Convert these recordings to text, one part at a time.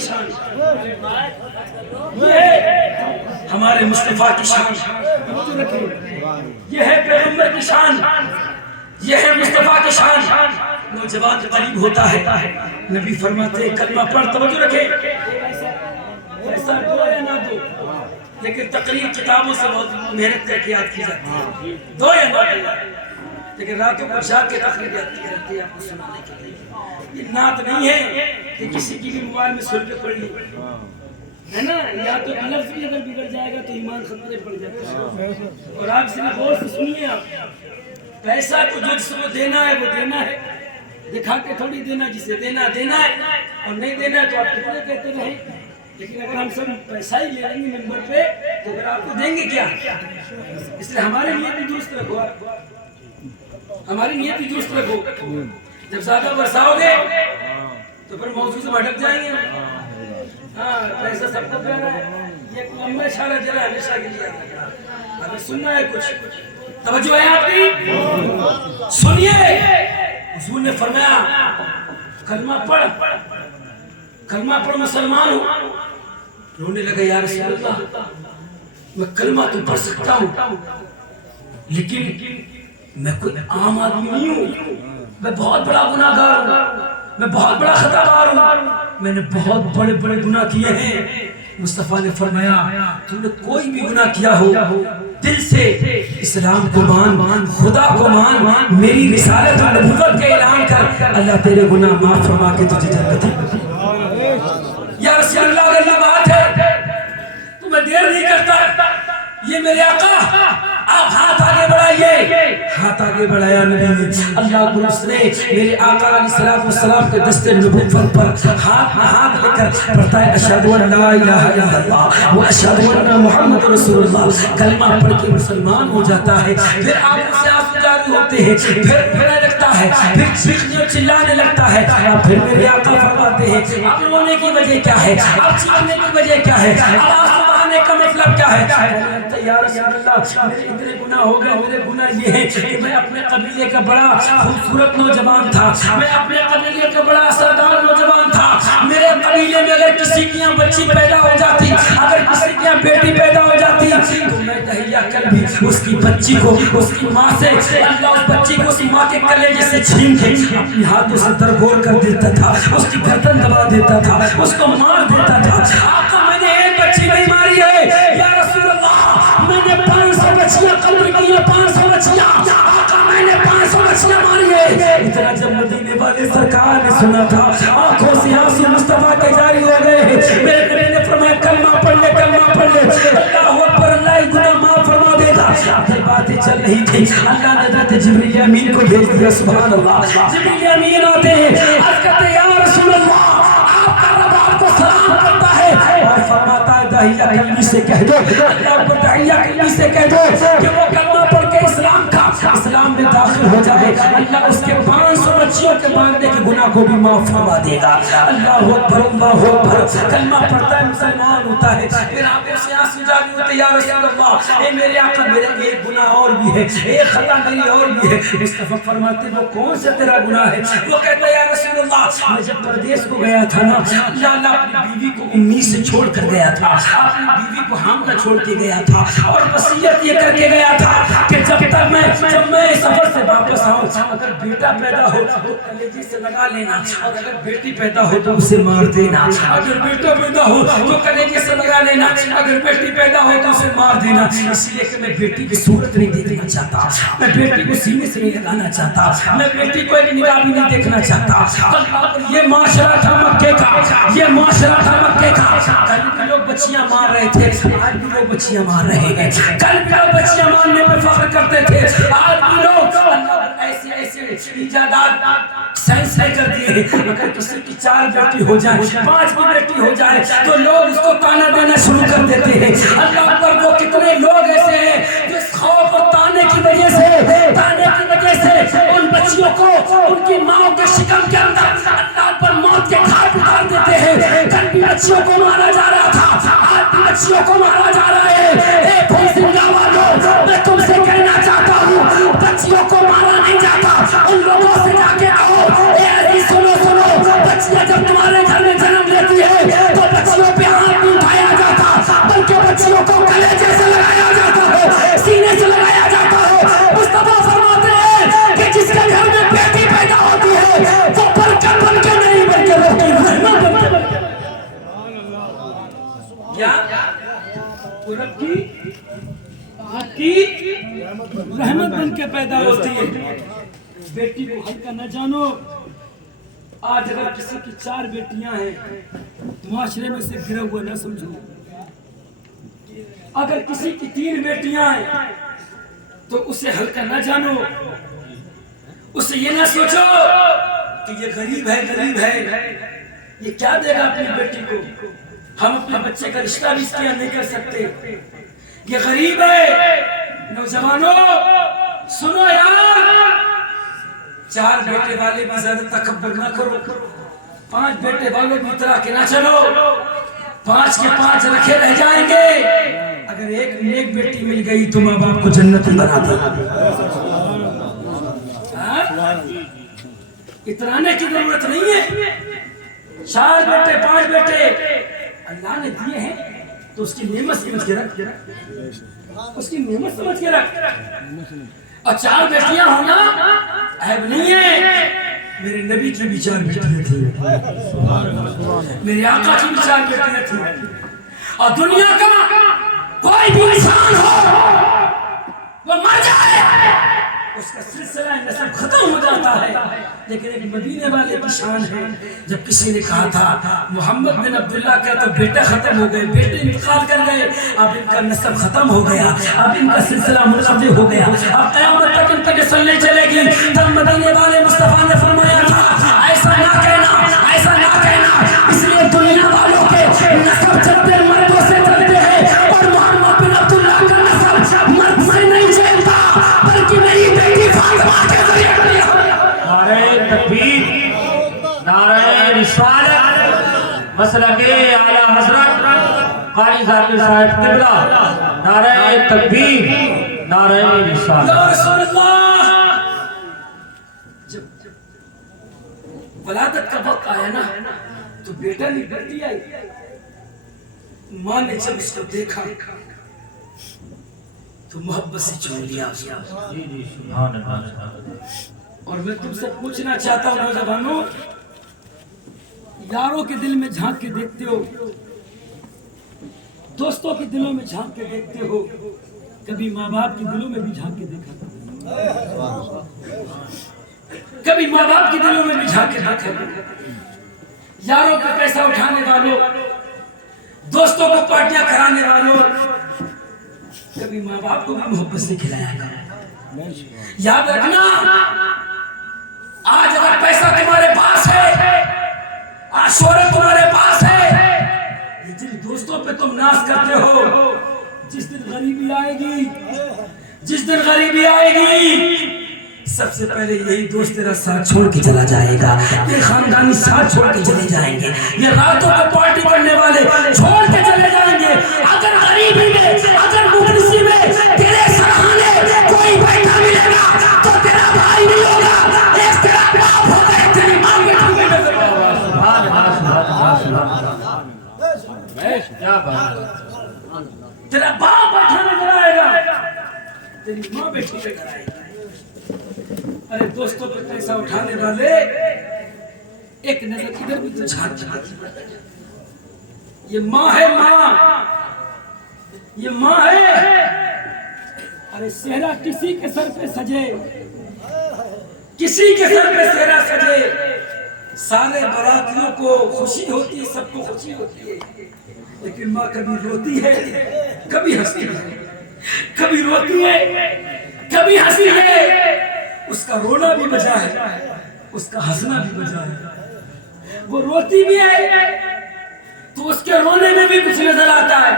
की शान, ये है हमारे मुस्तफा की शान, ये है पैगंबर की शान, ये है मुस्तफा की शान। नौजवान करीब होता है, नबी फरमाते कलमा पढ़, तवज्जो रखे, पैसा दो या ना दो, लेकिन तकरीर किताबों से बहुत मेहनत करके याद की जाती है, दो या ना दो, लेकिन रातों को जाग के तकरीर याद की जाती है आपको सुनाने के लिए। ये नात नहीं है कि किसी की भी मोबाइल में सुन के पढ़ ली, है ना, या तो लफ्ज़ भी अगर बिगड़ जाएगा तो ईमान खतरे पड़ जाता है। और आप सिर्फ गौर से सुनिए, आप पैसा तो जो जिसको देना है वो देना है, दिखा के थोड़ी देना, जिसे देना देना है, और नहीं देना है तो आप कितने कहते रहे। लेकिन अगर हम सब पैसा ही ले लेंगे नंबर पे तो फिर आपको देंगे क्या? इसलिए हमारी नीयत भी दुरुस्त रखो, हमारी नीयत भी दुरुस्त रखो। जब ज्यादा बरसाओगे तो फिर मौजूद से भटक जाएंगे। हाँ, पैसा सबको प्यारा है, ये लंबा इशारा जरा हमेशा के लिए अगर सुनना है कुछ तवज्जो है आपकी, सुनिए। हुजूर ने फरमाया कलमा पढ़, कलमा पढ़, मुसलमान हो। रोने लगा, या रसूल अल्लाह, मैं कलमा तो पढ़ सकता हूँ, लेकिन मैं कोई आम आदमी नहीं हूँ, मैं बहुत बड़ा गुनाहगार हूँ, मैं बहुत बड़ा खताकार हूँ, मैंने बहुत बड़े बड़े गुनाह किए हैं। मुस्तफा ने फरमाया तूने कोई भी गुनाह किया हो, दिल से इस्लाम को मान, खुदा को मान, मेरी रिसालत और नबूवत का ऐलान कर, अल्लाह तेरे गुनाह माफ फरमा के तुझे जन्नत में। या रसूल अल्लाह, अगर ये बात है तो मैं देर नहीं करता, ये मेरे आका, आप हाथ आगे बढ़ाइए। हाथ आगे बढ़ाया नबी ने, अल्लाह को उसने मेरे आका अलैहिस्सलाम के दस्ते नबूवत पर हाथ में हाथ लेकर पढ़ता है अशहदु अन ला इलाहा इल्लल्लाह व अशहदु अन्ना मुहम्मद रसूलुल्लाह। कलमा पढ़ के मुसलमान हो जाता है, फिर आंखों से आंसू जारी होते हैं, फिर रोने लगता है, फिर चीखने चिल्लाने लगता है, फिर मेरे आका फरमाते हैं अब रोने की वजह क्या है, अब चीखने की वजह क्या है, अब आंसू बहाने का मतलब क्या है? या रसूल अल्लाह, मेरे इतने गुनाह हो गए, मेरे गुनाह ये है कि मैं अपने कबीले का बड़ा खूबसूरत नौजवान था, मैं अपने कबीले का बड़ा असरदार नौजवान था, मेरे कबीले में अगर किसी की यहाँ बच्ची पैदा हो जाती, अगर किसी की यहाँ बेटी पैदा हो जाती, तो मैं तहिया कर भी उसकी बच्ची को उसकी माँ से, अल्लाह उस बच्ची को उसकी माँ के कलेजे से छीन के अपने हाथों से दरगोर कर देता था, उसकी गर्दन दबा देता था, उसको मार देता था। आपको मैंने एक बच्ची नहीं मारी है या रसूल अल्लाह, मैंने 500 बच्चियां कब्र की है, 500 बच्चियां, मैंने 500 बच्चियां मारी है। इतना जब मदीने वाले सरकार ने सुना था, आंखों से आंसू मुस्तफा के जारी हो गए। मेरे नबी ने फरमाया कलमा पढ़ ले, कलमा पढ़ ले, अल्लाहू अकबर, अल्लाह गुनाह माफ फरमा देगा। फिर बातें चल रही थी, अल्लाह ने हज़रत जिब्रील अमीन को भेज दिया, सुभान अल्लाह। जिब्रील अमीन आते हैं, अर्ज़ करते हैं या रसूल अल्लाह, आपका रब आपको सलाम करता है, और फरमाता है दाहिया कलमी से कह दो, अल्लाह को दाहिया कलमी से कह दो कि वो कलमा पढ़ के इस्लाम में दाखिल हो जाए, अल्लाह उसके 500 बच्चियों के मारने के गुनाह को भी माफ फरमा देगा। अल्लाहू अकबर, अल्लाहू अकबर। कलमा पढ़ता है, मुसलमान होता है, फिर आंखों से आंसू जारी होते, या रसूल अल्लाह, ए मेरे आका, मेरा एक गुनाह और भी है, एक खता मेरी और भी है। मुस्तफा फरमाते वो कौन सा तेरा गुनाह है? वो कहता है या रसूल अल्लाह, मैं जब परदेश को गया था ना, अल्लाह अपनी बीवी को उम्मीद से छोड़ कर गया था, अपनी बीवी को हामला छोड़ के गया था, और वसीयत ये करके गया था कि जब मैं सफर से वापस आऊं, अगर बेटा पैदा हो तो कलेजे से लगा लेना, और अगर बेटी पैदा हो तो उसे मार देना, अगर बेटा पैदा हो तो कलेजे से लगा लेना, अगर बेटी पैदा हो तो उसे मार देना। इसलिए कि मैं बेटी की सूरत नहीं देखना चाहता, मैं बेटी को सीने से नहीं लगाना चाहता, मैं बेटी को एक निगाह भी नहीं देखना चाहता। ये माशरा था मक्के का, ये माशरा था मक्के का। कल भी लोग बच्चियां मार रहे थे, आज भी लोग बच्चियां मार रहे हैं, कल भी लोग बच्चियां मारने पर फख्र करते थे, आज भी लोग ऐसे ऐसे इजादात साइंस ने कर दिए हैं। अगर किसी की 4 बेटी हो जाए, 5 भी बेटी हो जाए तो लोग उसको ताना देना शुरू कर देते हैं। अल्लाह पर वो कितने लोग ऐसे हैं जो इस खौफ और ताने की वजह से उन बच्चियों को उनकी माओ के शिकम के अंदर अल्लाह पर मौत के घाट उतार देते हैं। कल भी बच्चियों को मारा जा रहा था, आज भी बच्चियों को मारा जा रहा है। मैं तुमसे कहना चाहता हूँ, बच्चियों को मारा नहीं जाता, उन लोगों से जाके कहो, सुनो, बच्चियां जब तुम्हारे घर में जन्म लेती है आपकी रहमत बन के पैदा होती है। बेटी को हल्का न जानो। आज अगर किसी की 4 बेटियां हैं, मुआशरे में से गिरा हुआ न समझो। अगर किसी की 3 बेटियां हैं तो उसे हल्का न जानो। उसे ये ना सोचो कि ये गरीब है, ये क्या देगा अपनी बेटी को। हम अपने बच्चे का रिश्ता भी इसके नहीं कर सकते। ये गरीब है। नौजवानों सुनो यार, 4 बेटे वाले भी ज्यादा तकब्बुर ना करो। 5 बेटे वालों की तरह के ना चलो। 5 के 5 रखे रह जाएंगे। अगर एक बेटी मिल गई तो माँ बाप को जन्नती बना दे। इतराने की जरूरत नहीं है। 4 बेटे 5 बेटे अल्लाह ने दिए हैं तो उसकी नेमत समझ के रख, उसकी नेमत समझ के रख। और 4 बेटियां होना ऐब नहीं है। मेरे नबी की भी 4 बेटियां थी, मेरे आका की भी 4 बेटियां थी। और दुनिया का कोई भी इंसान हो वो मर जाए, उसका सिलसिला नस्ल खत्म हो जाता है। लेकिन एक मदीने वाले की शान है। जब किसी ने कहा था मोहम्मद बिन अब्दुल्ला का तो बेटा खत्म हो गए, बेटे इंतकाल कर गए, अब इनका नस्ल खत्म हो गया, अब इनका सिलसिला मुनक़ति हो गया, अब क़यामत तक इन पर नस्लें चलेगी। तब मदीने वाले मुस्तफा ने फरमाया था ऐसा ना कहना, ऐसा ना कहना। इसलिए दुनिया वालों के नस्ल चलते मर्दों से चलते हैं और मोहम्मद बिन अब्दुल्ला का नस्ल मर्द से नहीं चलता, बल्कि मेरी बेटी फातिमा के ज़रिए। नारे तकबीर, नारे रिसालत, मसलके आला हज़रत क़ारी ज़ाकिर साहब क़िबला। नारे तकबीर, नारे रिसालत। या रसूल अल्लाह, जब वलादत का वक्त आया ना तो बेटा नहीं बेटी आई। माँ ने जब इसको देखा तो मोहब्बत से चूम लिया उसको। जी जी सुभान अल्लाह। और मैं तुमसे पूछना चाहता हूँ नौजवानों, यारों के दिल में झांक के देखते हो, दोस्तों के दिलों में झांक के देखते हो, कभी माँ बाप के दिलों में भी झांक के देखा, कभी माँ बाप के दिलों में भी झांक के देखा। यारों का पैसा उठाने वालों, दोस्तों को पार्टियां कराने वालों, कभी माँ बाप को भी मोहब्बत से खिलाया गया। याद रखना, आज अगर पैसा तुम्हारे पास है, आज शोहरत तुम्हारे पास है, जिन दोस्तों पे तुम नाज करते हो, जिस दिन गरीबी आएगी, जिस दिन गरीबी आएगी, सबसे पहले यही दोस्त तेरा साथ छोड़ के चला जाएगा। ये खानदानी साथ छोड़ के चले जाएंगे, ये रातों को पार्टी करने वाले छोड़ के चले जाएंगे। अगर गरीबी में, अगर मुफलिसी में तेरे सराहने कोई बैठा मिलेगा तो तेरा भाई नहीं होगा, एक तेरा बाप होगा, एक तेरी माँ बैठी नजर आएगा। क्या बात तेरा बाप बैठा नजर आएगा, तेरी माँ बैठी नजर आएगी। अरे दोस्तों पे पैसा उठाने वाले एक नजर इधर भी तो झांक, ये माँ है, माँ, ये माँ है। अरे सेहरा किसी के सर पे सजे, किसी के सर पे सेहरा सजे, सारे बारातियों को खुशी होती है, सबको खुशी होती है, लेकिन माँ कभी रोती है, कभी हंसती है, कभी रोती है, कभी हंसी है। उसका रोना भी वजह है, उसका हंसना भी वजह है। वो रोती भी है तो उसके रोने में भी कुछ नजर आता है,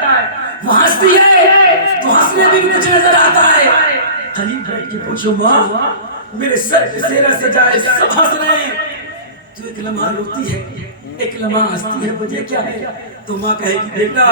वो हंसती है तो हंसने में भी कुछ नजर आता है। करीब बैठ के पूछो माँ, मेरे सर पे सेहरा सजाए, सब हंस रहे हैं, तो एक लम्हा रोती है, एक लम्हा हंसती है, वजह क्या है? तो माँ कहेगी बेटा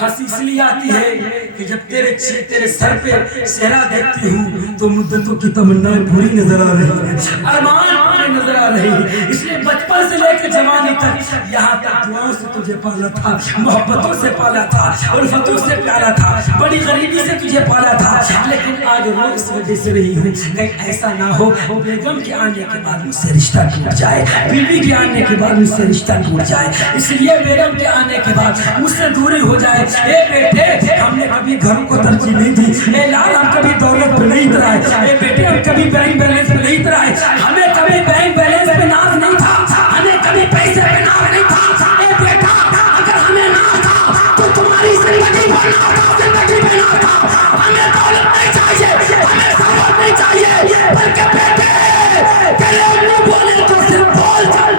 हंसी इसलिए आती है कि जब तेरे सर पे सेहरा देखती हूँ तो मुद्दतों की तमन्नाएं पूरी नजर आ रही है, अरमान दुआएं नजर आ रही है। इसलिए बचपन से लेकर जवानी तक यहाँ तक दुआओं से तुझे पाला था, मोहब्बतों से पाला था, उल्फतों से प्यारा था, बड़ी गरीबी से तुझे पाला था। लेकिन आज रो इस वजह से रही हूँ, कहीं ऐसा ना हो बेगम के आने के बाद मुझसे रिश्ता टूट जाए, बीवी के आने के बाद मुझसे रिश्ता टूट जाए, इसलिए बेगम के आने के बाद मुझसे दूरी हो जाए। ए बेटे, हमने कभी घर को तरजीह नहीं दी, ए लाल हम कभी दौलत पे नहीं तराए, ए बेटे हम कभी बैंक बैलेंस पे नहीं तराए, हमें कभी बैंक बैलेंस पे नाज नहीं था, हमें कभी पैसे पे नाज नहीं था। ए बेटा, अगर हमें नाज था तो तुम्हारी जिंदगी में जिंदगी में ना था। हमें दौलत नहीं चाहिए, हमें शोहरत नहीं चाहिए, बल्कि बेटे तेरे मुंह बोले तो सिर्फ बोल चल।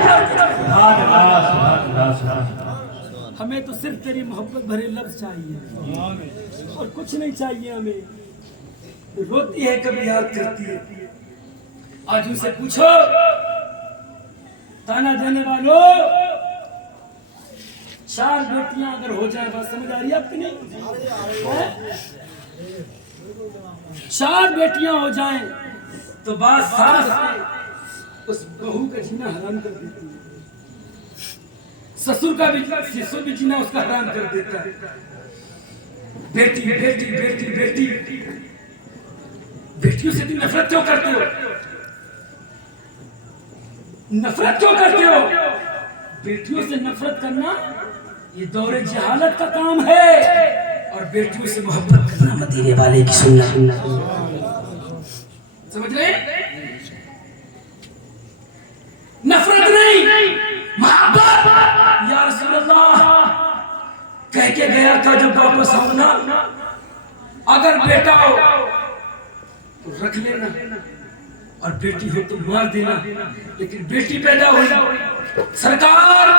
हमें तो सिर्फ तेरी मोहब्बत भरे लफ्ज चाहिए और कुछ नहीं चाहिए हमें। रोती है कभी याद करती है, आज उनसे पूछो ताना देने वालों, 4 बेटियां अगर हो जाए, बात समझ आ रही है आपकी? नहीं, 4 बेटियां हो जाएं तो बात सास उस बहू का जीना हराम कर देती है, ससुर का भी ससुर भी जीना उसका हराम कर देता है। बेटी बेटी बेटी बेटी बेटियों से तुम नफरत क्यों करते हो? नफरत क्यों करते हो? बेटियों से नफरत करना ये दौरे जहालत का काम है, और बेटियों से मोहब्बत करना मदीने वाले की सुन्नत। समझ रहे? नफरत नहीं, मोहब्बत। या रसूल अल्लाह कह के गया था जब वापस आना, अगर बेटा हो तो रख लेना और बेटी हो तो मार देना। लेकिन बेटी पैदा हुई, सरकार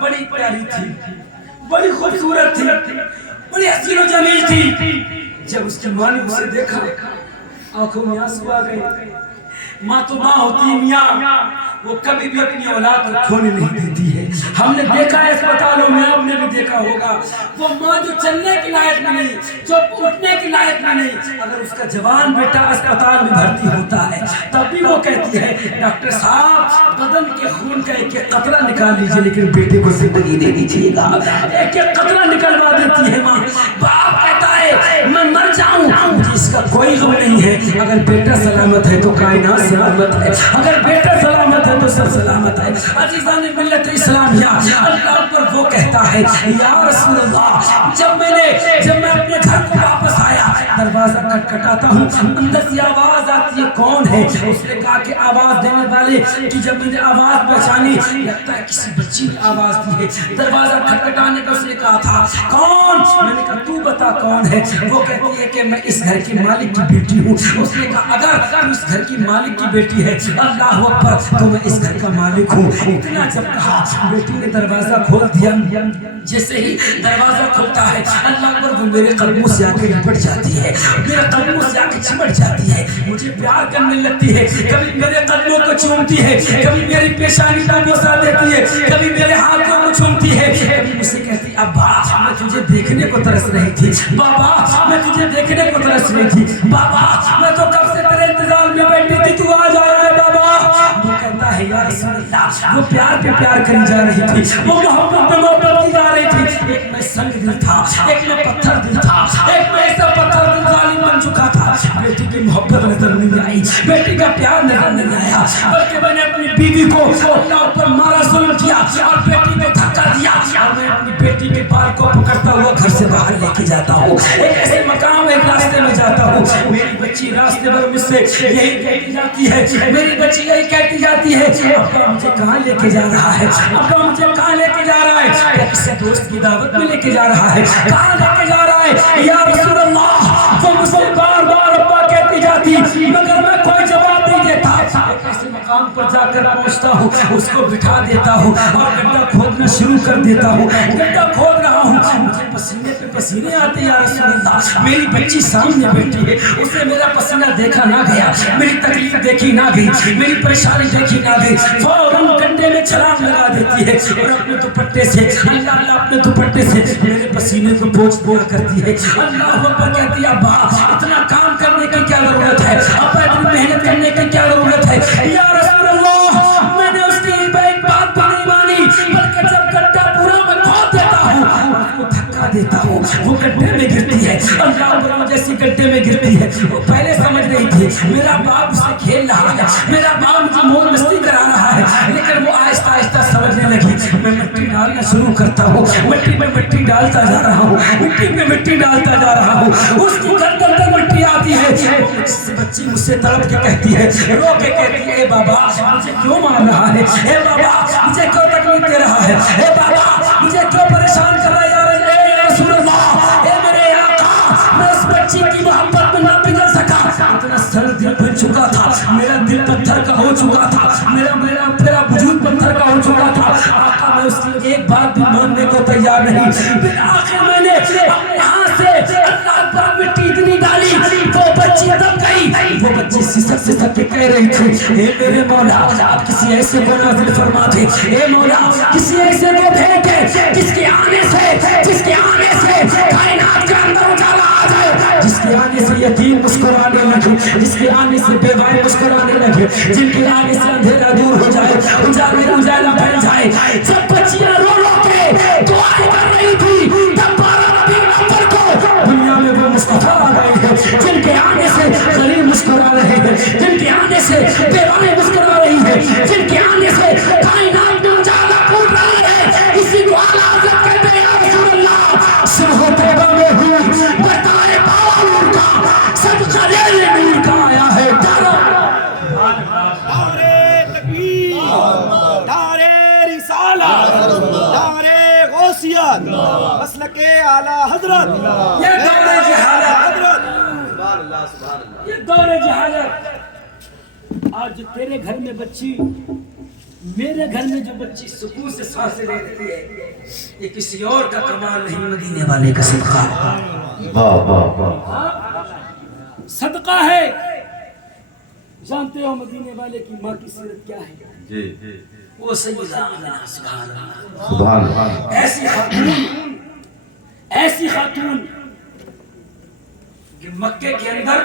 बड़ी प्यारी थी, बड़ी खूबसूरत थी, बड़ी हसीन और जमील थी। जब उसके माँ ने उसे देखा, आंखों में आंसू आ गए। माँ तो माँ होती है मियाँ, वो कभी भी अपनी औलाद को खोने नहीं देती है। हमने देखा है अस्पतालों में, आपने भी देखा होगा, वो माँ जो चलने की लायक में नहीं, जो उठने की लायक में नहीं, अगर उसका जवान बेटा अस्पताल में भर्ती होता है तब भी वो कहती है डॉक्टर साहब बदन के खून का एक एक कतरा निकाल लीजिए, लेकिन बेटे को जिंदगी दे दीजिएगा। एक एक कतरा निकलवा देती है माँ। बाप कहता है मैं मर जाऊं, मुझे इसका कोई गम नहीं है, अगर बेटा सलामत है तो कायनात सलामत है, अगर बेटा सलामत है तो सब सलामत है। अजीज़ान मिल्लत इस्लाम, या अल्लाह पर वो कहता है या रसूल अल्लाह, जब मैं अपने घर को वापस आया, दरवाजा खटखटाता हूँ, अंदर से आवाज आती है, कौन है? उसने कहा कि आवाज देने वाले कि जब मैंने आवाज पहचानी, लगता है किसी बच्ची ने आवाज दी है। दरवाजा खटखटाने का उसने कहा था, कौन? मैंने कहा तू बता कौन है? वो कहती है कि मैं इस घर की मालिक की बेटी हूँ। उसने कहा अगर तू इस घर की मालिक की बेटी है, अल्लाह अकबर, तो मैं इस घर का मालिक हूँ। इतना जब कहा, बेटी ने दरवाजा खोल दिया। जैसे ही दरवाजा खुलता है, अल्लाह अकबर, वो मेरे कदमों से आके लिपट जाती है, मेरे कदमों से आके चिमट जाती है, मुझे प्यार करने लगती है, कभी मेरे कदमों को चूमती है, कभी मेरी पेशानी का बोसा देती है, कभी मेरे हाथों को चूमती है, कभी मुझसे कहती अब्बा मैं तुझे देखने को तरस रही थी, बाबा मैं तुझे देखने को तरस रही थी, बाबा मैं तो कब से तेरे इंतजार में बैठी थी, तू आ जाया है बाबा। वो कहता है या रसूल अल्लाह, वो प्यार पे प्यार करी जा रही थी, वो मोहब्बत पे मोहब्बत की जा रही थी। एक में संग दिल था, एक में पत्थर दिल था, एक में ऐसा पत्थर दिल जालिम बन चुका था। बेटी की मोहब्बत नजर नहीं आई, बेटी का प्यार नजर नहीं आया, बल्कि मैंने अपनी बीवी को अल्लाह पर मारा, जुल्म किया और बेटी को धक्का दिया, और मैं अपनी बेटी के बाल को पकड़ता हुआ घर से बाहर लेके जाता हूँ, एक ऐसे मकाम, एक रास्ते में जाता हूँ। मेरी बच्ची रास्ते पर मुझसे यही कहती जाती है, मेरी बच्ची यही कहती जाती है, अब्बा मुझे कहाँ लेके जा रहा है, अब्बा मुझे कहाँ लेके जा रहा है? क्या किसी दोस्त की दावत में लेके जा रहा है? कहाँ लेके जा रहा है? या रसूल अल्लाह, वो मुझसे बार बार अब्बा कहती जाती, मगर मैं कोई जवाब नहीं देता। ऐसे मकाम पर जाकर पहुंचता हूँ, उसको बिठा देता हूँ और गड्ढा खोदना शुरू कर देता हूँ। गड्ढा खोद रहा हूँ, मुझे पसीने पे पसीने आते हैं। या रसूल अल्लाह, मेरी बच्ची सामने बैठी है, उसने मेरा पसीना देखा ना गया, मेरी तकलीफ देखी ना गई, मेरी परेशानी देखी ना गई, फौरन गड्ढे में छलांग लगा देती है और अपने दुपट्टे से अल्लाह अपने दुपट्टे से मेरे पसीने को पोंछ पोंछ करती है। अल्लाह अकबर कहती है अब्बा इतना काम करने की क्या जरूरत है, अब्बा इतनी मेहनत करने की क्या जरूरत है? या रसूल अल्लाह, देता हूँ, वो गड्ढे में गिरती है, अल्लाह अकबर जैसी गड्ढे में गिरती है। वो पहले समझ नहीं थी मेरा बाप उससे खेल रहा है, मेरा बाप मुझे मौज मस्ती करा रहा है, लेकिन वो आहिस्ता आहिस्ता समझने लगी। मैं मिट्टी डालना शुरू करता हूँ, मिट्टी में मिट्टी डालता जा रहा हूँ, मिट्टी में मिट्टी डालता जा रहा हूँ, उसकी गर्दन तक मिट्टी आती है। बच्ची मुझसे तड़प के कहती है, रो के कहती है, ए बाबा मुझे क्यों मार रहा है, ए बाबा मुझे क्यों तकलीफ दे रहा है, ए बाबा मुझे क्यों परेशान कर रहा है, या रसूल अल्लाह, ए मेरे आका, मैं इस बच्ची की मोहब्बत में ना पिघल सका। इतना सर दिल बन चुका था, मेरा दिल पत्थर का हो चुका था, मेरा वजूद पत्थर का हो चुका था। आका मैं उसकी एक बात भी मानने को तैयार नहीं। फिर आखिर मैंने अपने हाथ से अल्लाह पर मिट्टी इतनी डाली, वो बच्ची तब गई। वो बच्ची सिसक के कह रही थी, ए मेरे मौला आप किसी ऐसे को नाज़िल फरमा दे, ए मौला किसी ऐसे को भेज दे जिसके आने से कायनात के अंदर उजाला आ जाए, जिसके आने से यतीम मुस्कुराने लगे, जिसके आने से बेवाएं मुस्कुराने लगे, जिनके आने से अंधेरा दूर हो जाए, उजाला फैल जाए। जब बच्चियां रो के दुआएं कर रही थी, तब 12 रबीउल अव्वल को दुनिया में वो मुस्तफा आ गए हैं, जिनके आने से गरीब मुस्कुरा रहे हैं, जिनके आने से बेवाएं मुस्कुरा रही है, जिनके आने से कायनात में उजाला फूट रहा है। इसी को आला हज़रत कहते हैं, या रसूल अल्लाह सुबह तौबा में हूँ, बताए पावा नूर का, सदका लेने नूर का आया है डरो। नारे तकबीर, नारे रिसालत, नारे गौसियत, मसलके आला हजरत, ये दौरे जहालत, हजरत। सुभान अल्लाह, सुभान अल्लाह। ये दौरे जहालत। आज तेरे घर में बच्ची, मेरे घर में जो बच्ची सुकून से सांसें ले रही है, ये किसी और का कमाल नहीं, मदीने वाले का सदका है। वाह वाह वाह, सदका है। जानते हो मदीने वाले की माँ की सीरत क्या है? जी वो सैयदा आमिना, सुभान अल्लाह। सुभान अल्लाह, ऐसी खातून कि मक्के के अंदर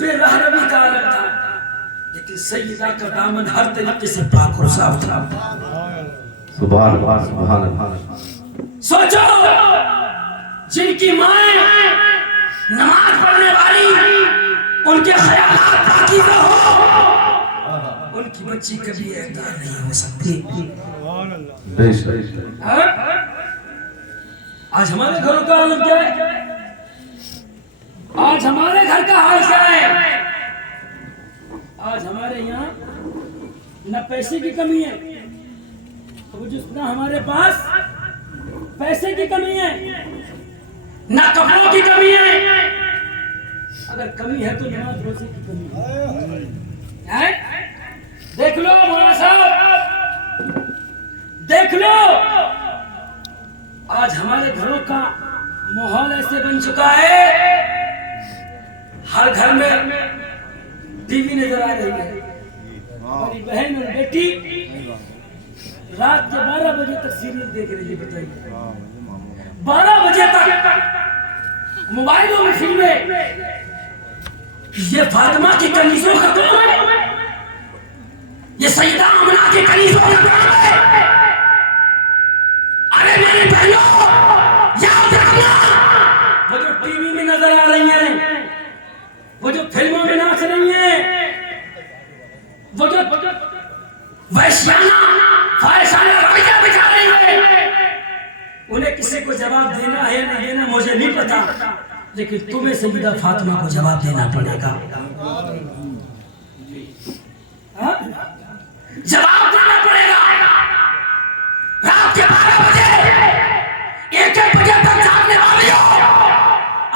बेरहमी का आलम था, लेकिन सैयदा का दामन हर तरीके से पाक और साफ था। सुभान अल्लाह, सुभान अल्लाह। सोचो जिनकी माँ नमाज पढ़ने वाली, उनके ख्यालात पाकीज़ा हो, उनकी बच्ची कभी ऐसा नहीं हो सकती। हाँ? आज हमारे घरों का हाल क्या है? आज हमारे घर का हाल क्या है? आज हमारे यहाँ न पैसे की कमी है, तो जितना हमारे पास पैसे की कमी है, न कपड़ों की कमी है। अगर कमी है तो नमाज रोजे की कमी है। देख लो मौलाना साहब, देख लो आज हमारे घरों का माहौल ऐसे बन चुका है, हर घर में टीवी नजर आ रही है। हमारी बहन और बेटी रात के 12 बजे तक सीरियल देख रही है। बताइए 12 बजे तक मोबाइलों में फिल्में। ये फातिमा की कनीज़ों का कौन है? ये सैयदा आमिना की कनीज़ों का कौन है? अरे मेरे बहनों याद रखना, वो जो टीवी में नजर आ रही हैं, वो जो फिल्मों में नाच रही हैं, वो जो वैश्याना फाहिशाना रवैया दिखा रही है, उन्हें किसी को जवाब देना है या नहीं देना मुझे नहीं पता, लेकिन तुम्हें सैयदा फातिमा को जवाब देना पड़ेगा। हाँ? जवाब देना पड़ेगा। रात के 12 बजे 1-1 बजे तक जागने वाली हो,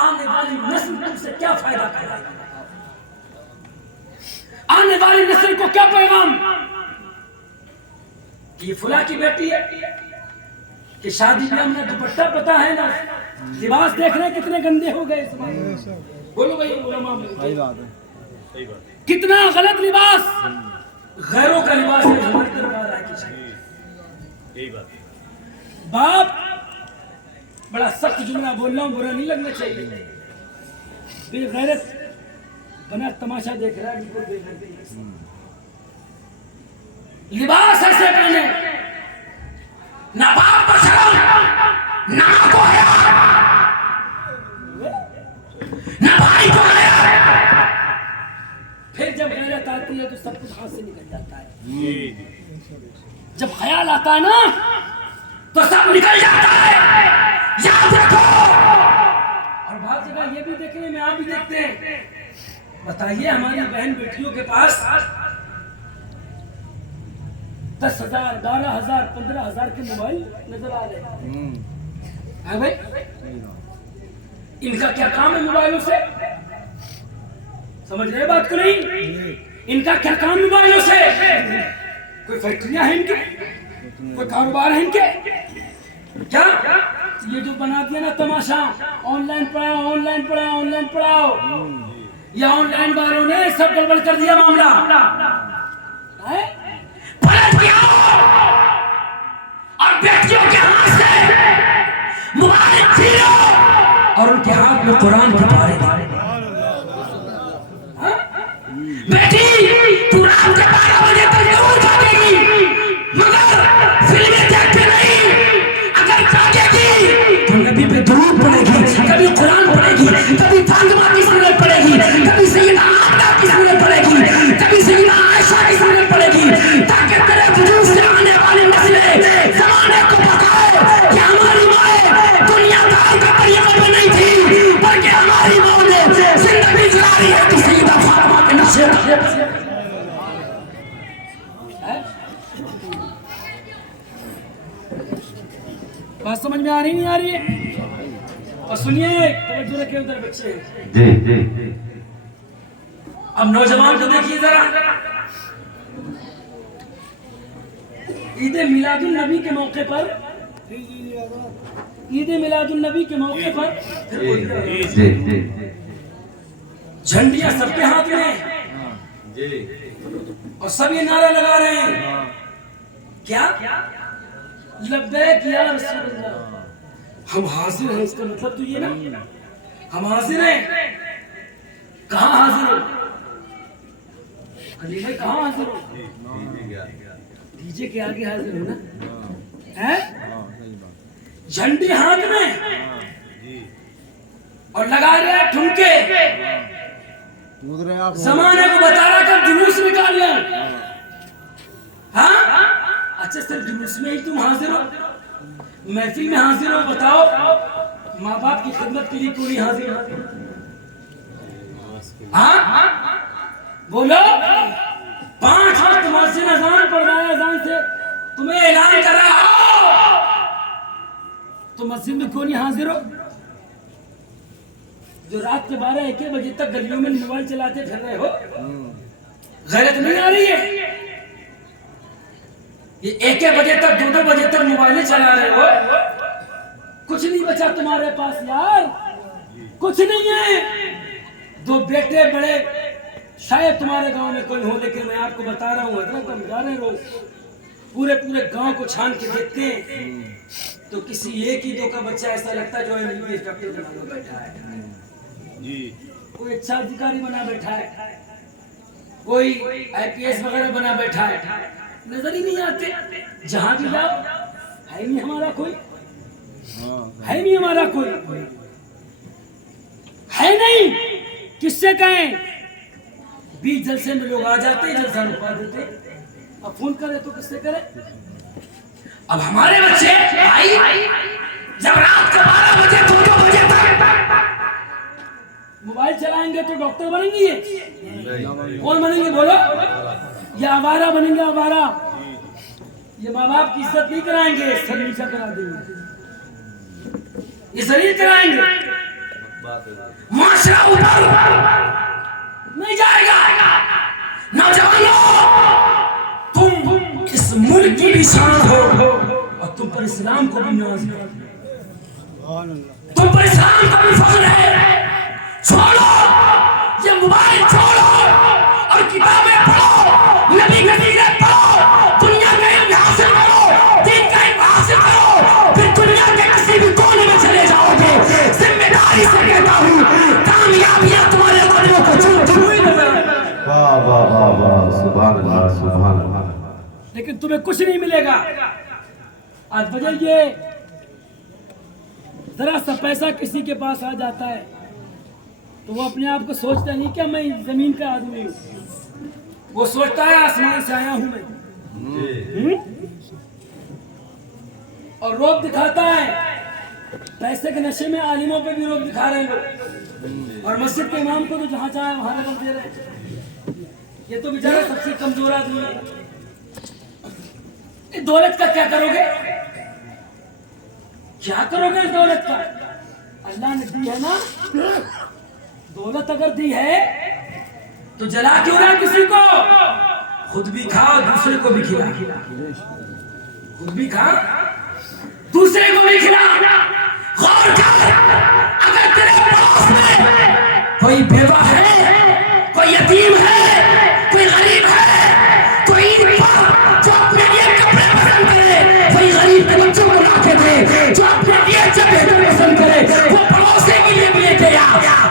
आने वाली नस्ल तुमसे क्या फायदा करेगी? आने वाली नस्ल को क्या पैगाम? ये फुला की बेटी है कि शादी में हमने दुपट्टा पता है ना, लिबास देख रहे कितने गंदे हो गए। बोलो भाई, सही बात है। कितना गलत लिबास, गैरों का लिबास है, हमारी तरफ आ रहा है। यही बात है। बाप बड़ा सख्त जुमला बोल रहा हूँ, बुरा नहीं लगना चाहिए। बेगैरत बना तमाशा देख रहा है, बिल्कुल बेगैरत। लिबास ऐसे पहने, ना बाप को शर्म, ना आता है ना तो सब निकल जाता है, याद रखो। और बहुत जगह ये भी देखने में आप भी देखते हैं। बताइए हमारी बहन बेटियों के पास 10,000, 12,000, 15,000 के मोबाइल नजर आ रहे हैं भाई। इनका क्या काम है मोबाइलों से? समझ रहे बात को? नहीं, इनका क्या काम मोबाइलों से? कोई फैक्ट्रियां हैं इनके, कोई कारोबार है इनके क्या? ये जो बना दिया ना तमाशा, ऑनलाइन पढ़ाओ, ऑनलाइन पढ़ाओ, ऑनलाइन पढ़ाओ, ये ऑनलाइन वालों ने सब गड़बड़ कर दिया मामला है? पलट के आओ और बेटियों के हाथ से मोबाइल छीनो और उनके हाथ में कुरान के पारे दे। बेटी तू रात के 12 बजे तक जरूर जागेगी, मगर फिल्में देख के नहीं। अगर जागेगी तो नबी पे दुरूद पढ़ेगी, कभी कुरान पढ़ेगी, कभी फातिमा की सूरत पढ़ेगी, कभी सैयदा आमिना की सूरत पढ़ेगी, कभी सैयदा आयशा की सूरत पढ़ेगी, ताकि तेरे वजूद से आने वाले मसले ज़माने को बताओ कि हमारी माँ दुनियादार का तरीका में नहीं थी, बल्कि हमारी माँ ने जिंदगी गुजारी है कि सैयदा फातिमा के नक्शे बात समझ में आ रही नहीं आ रही है? और सुनिए, तवज्जो रखिए उधर बच्चे। जी। अब नौजवान को देखिए जरा, ईद मिलादुन नबी के मौके पर, ईद मिलादुन नबी के मौके पर झंडियां सबके हाथ में और सब ये नारा लगा रहे हैं क्या? लब्बैक या रसूलल्लाह, हम हाजिर हैं। इसका मतलब तो ये ना, हम हाजिर हैं। कहाँ हाजिर हो? अली भाई कहाँ हाजिर हो? डीजे के आगे हाजिर हो ना? हैं? झंडी हाथ में और लगा रहे हैं ठुमके, जमाने को बता रहा कर जुलूस निकाल ले। हाँ, अच्छा सिर्फ जुलूस में ही तुम हाजिर हो, महफिल में हाजिर हो? बताओ, माँ बाप की खिदमत के लिए क्यों नहीं हाजिर? हाँ बोलो, 5 वक्त मस्जिद अजान पढ़ रहा है, अजान से तुम्हें ऐलान कर रहा हो तो मस्जिद में क्यों नहीं हाजिर हो? जो रात के 12-1 बजे तक गलियों में मोबाइल चलाते फिर रहे हो, गैरत नहीं आ रही है? ये 1 बजे तक 2-2 बजे तक मोबाइल चला रहे हो, कुछ नहीं बचा तुम्हारे पास यार, कुछ नहीं है। 2 बेटे बड़े शायद तुम्हारे गांव में कोई हो, लेकिन मैं आपको बता रहा हूँ हजरत, हम जा रहे हैं रोज, पूरे गांव को छान के देखते हैं तो किसी 1 ही 2 का बच्चा ऐसा लगता है जो MBBS डॉक्टर बना बैठा है जी, कोई अच्छा अधिकारी बना बैठा है, कोई IPS वगैरह बना बैठा है, नजर ही नहीं आते। जहां भी जाओ है नहीं हमारा कोई, है नहीं हमारा कोई, है नहीं। किससे कहें? 20 जलसे में लोग आ जाते हैं, जलसा रुकवा देते। अब फोन करे तो किससे करे? अब हमारे बच्चे भाई जब रात के 12 बजे 2 बजे तक मोबाइल चलाएंगे तो डॉक्टर बनेंगे ये? कौन बनेंगे बोलो? ये आवारा बनेंगे, आवारा। ये माँ बाप की इज्जत नहीं कराएंगे, सर नीचा करा देंगे, ये शरीर कराएंगे, माशरा ऊपर नहीं जाएगा। नौजवानों, तुम इस मुल्क की भी शान हो और तुम पर इस्लाम को भी नाज है, तुम पर इस्लाम का भी फख्र है। छोड़ो ये मोबाइल, छोड़ो और किताबें पढ़ो, नबी की सीरत पढ़ो, दुनिया में इल्म हासिल करो, दीन का इल्म हासिल करो, फिर दुनिया के किसी भी कोने में चले जाओगे। जिम्मेदारी से कहता हूँ, कामयाबियां तुम्हारे कदमों को चूमती हुई नजर। वाह वाह वाह वाह, सुभान अल्लाह, सुभान अल्लाह। लेकिन तुम्हें कुछ नहीं मिलेगा। आज बदलिए, जरा सा पैसा किसी के पास आ जाता है तो वो अपने आप को सोचता नहीं क्या मैं जमीन का आदमी हूँ, वो सोचता है आसमान से आया हूं मैं। और रोब दिखाता है। पैसे के नशे में आलिमों पे भी रोब दिखा रहे हैं लोग, और मस्जिद के इमाम को तो जहां चाहे वहां नकल दे रहे हैं। ये तो बेचारा सबसे कमजोर आदमी है। इस दौलत का क्या करोगे? क्या करोगे इस दौलत का? अल्लाह ने दी है ना, दौलत अगर दी है तो जला क्यों रहा किसी को? खुद भी खा, दूसरे को भी खिला। खुद भी खा, दूसरे को भी खिला। गौर कर, अगर तेरे पड़ोस में कोई बेवा है, कोई यतीम है, कोई गरीब है, कोई ईद पर जो अपने लिए कपड़े पसंद करे, वही गरीब के बच्चों को ला के दे, जो अपने लिए जगह पसंद करे, वो पड़ोसी के लिए भी लेके आ,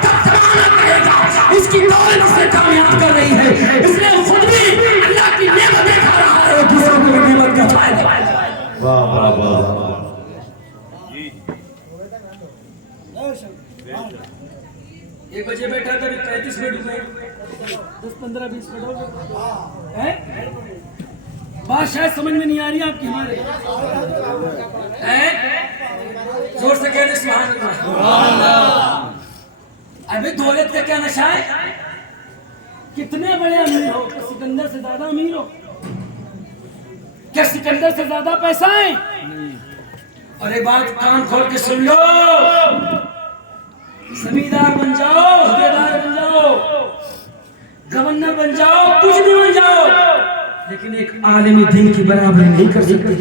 तब जमाना करेगा इसकी दौलत उसे कामयाब कर रही है। इसलिए खुद भी अल्लाह की नेमतें खा रहा है, दूसरों को भी नेमत का फायदा। वाह वाह वाह। 1 बजे बैठा था, 35 मिनट हुए, 10, 15, 20 मिनट हो गए हैं। बात शायद समझ में नहीं आ रही आपकी हमारे हैं? जोर से कहने सुभान अल्लाह। अबे दौलत का क्या नशा है? कितने बड़े अमीर हो, क्या सिकंदर से ज्यादा अमीर हो? क्या सिकंदर से ज्यादा पैसा है? और एक बात कान खोल के सुन लो, जमींदार बन जाओ, हुदेदार बन जाओ, गवर्नर बन जाओ, कुछ भी बन जाओ, लेकिन एक आलिम दीन की बराबरी नहीं कर सकते।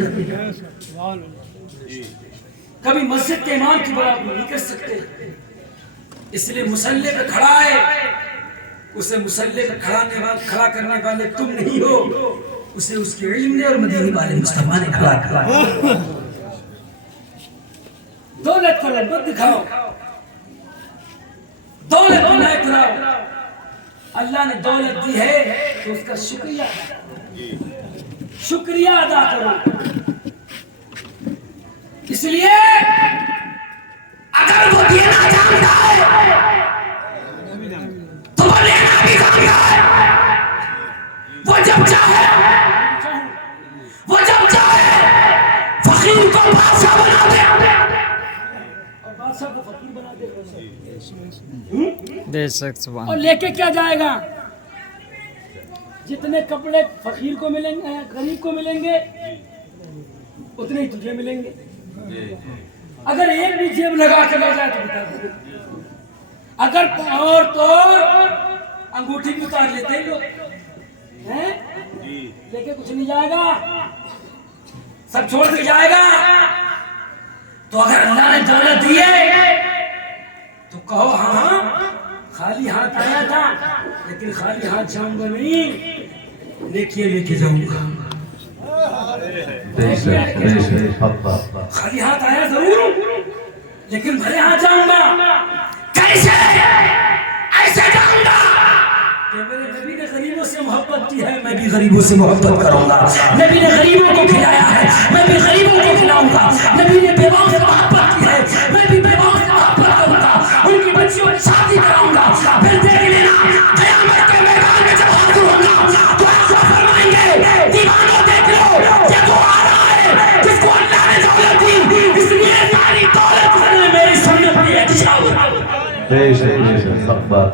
कभी मस्जिद के इमाम की बराबरी नहीं कर सकते। इसलिए मुसल्ले पे खड़ा है, उसे मुसल्ले पे खड़ा करने वाले तुम नहीं हो, उसे उसके इल्म ने और मदीने वाले मुस्तफा ने खड़ा करा। दौलत का रंग दिखाओ, दौलत बनाए कराओ। अल्लाह ने दौलत दी है तो उसका शुक्रिया अदा करो। इसलिए अगर वो देना जानता है तो वो लेना भी जानता है। वो जब चाहे फकीर को बादशाह बना दे, और बादशाह को फकीर बना दे। और लेके क्या जाएगा? जितने कपड़े फकीर को मिलेंगे, गरीब को मिलेंगे, उतने ही तुझे मिलेंगे। अगर एक भी जेब लगा के ले जाए तो बता दो। अगर और तो अंगूठी भी उतार लेते हैं लोग, हैं? लेके कुछ नहीं जाएगा, सब छोड़ के जाएगा। तो अगर अल्लाह ने दौलत दी है तो कहो हाँ, खाली हाथ आया था, लेकिन खाली हाथ जाऊंगा नहीं, नेकियां लेके जाऊंगा। खाली हाथ आया जरूर, लेकिन भले हाथ जाऊंगा। कैसे? ऐसे जाऊंगा कि मेरे नबी ने गरीबों से मोहब्बत की है, मैं भी गरीबों से मोहब्बत करूंगा। नबी ने गरीबों को खिलाया है, मैं भी गरीबों को खिलाऊंगा। नबी ने बेवाओं से मोहब्बत की है, मैं भी बेवाओं से मोहब्बत करूंगा। उनकी बच्चियों की शादी कराऊंगा। फिर देख लेना, क़यामत के मैदान में जब हाजिर होगा तो ऐसा फरमाएंगे, दीवानों देख लो, ये तो आ रहा है जिसको अल्लाह ने दौलत दी, इसलिए सारी दौलत मेरी सुन्नत की है। बेशक बेशक, सब बात